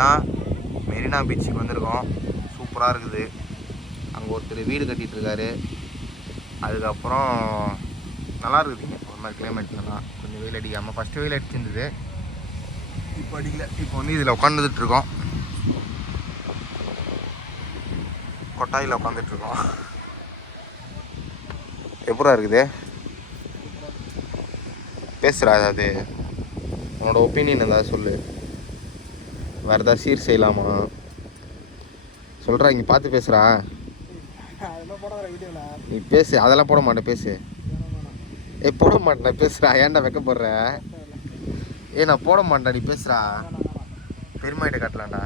பார்த்தீங்கன்னா மெரினா பீச்சுக்கு வந்திருக்கோம். சூப்பராக இருக்குது. அங்கே ஒருத்தர் வீடு கட்டிகிட்ருக்காரு. அதுக்கப்புறம் நல்லா இருக்குதுங்க ஒரு மாதிரி கிளைமேட்லாம். கொஞ்சம் வெயில் அடிக்காமல் ஃபஸ்ட்டு வெயில் அடிச்சிருந்தது, இப்போ அடிக்கல. இப்போ வந்து இதில் உட்காந்துட்ருக்கோம், கொட்டாயில் உட்காந்துட்ருக்கோம். எப்படா இருக்குது பேசுகிறா? அதாவது உன்னோட ஒப்பீனியன் ஏதாவது சொல்லு. வேறு ஏதாவது சீர் செய்யலாமா சொல்கிறா? இங்கே பார்த்து பேசுகிறா. நீ பேசு. அதெல்லாம் போட மாட்டேன், பேசு. போட மாட்டேன், பேசுகிறா. ஏன்டா வைக்க போடுற? நான் போட மாட்டேன், நீ பேசுகிறா. பெருமாயிட்ட காட்டலாம்டா.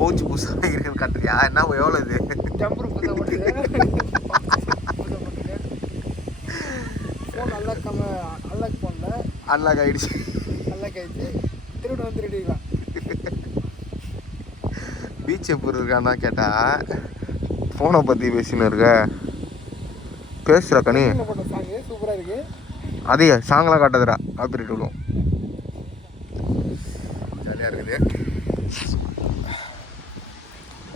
போச்சு புதுசாக இருக்குன்னு காட்டுறியா? என்ன எவ்வளோ இது? அன்லாக் ஆகிடுச்சு. பீச் எப்படி இருக்கான்னா கேட்டா ஃபோனை பற்றி பேசின்னு இருக்க. பேசுகிறா கனி. அதே சாங்கெலாம் காட்டாதுடா, காப்பிரைட் விடும். ஜாலியாக இருக்குது.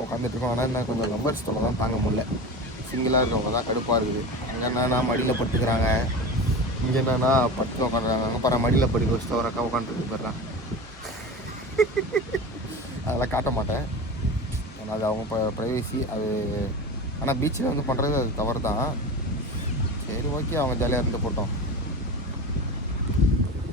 உட்காந்துட்ருக்கோம். ஆனால் என்ன கொஞ்சம் நம்பர்ஸ் தொலை தான் தாங்க முடியல. சிங்கிளாக இருக்கவங்க தான் கடுப்பாக இருக்குது. அங்கே என்னன்னா மடியில் படுத்துக்கிறாங்க, இங்கே என்னன்னா படுத்து உட்காந்துறாங்க. அங்கே பாரு மடியில் படுக்க வச்சுட்டு ஒரு அக்கா உட்காந்துருக்கு போயிடலாம். அதெல்லாம் காட்ட மாட்டேன், ஏன்னா அது அவங்க ப்ரைவேசி அது. ஆனால் பீச்சில் வந்து பண்ணுறது அது தவறு தான். சரி ஓகே, அவங்க ஜாலியாக இருந்து போட்டோம்.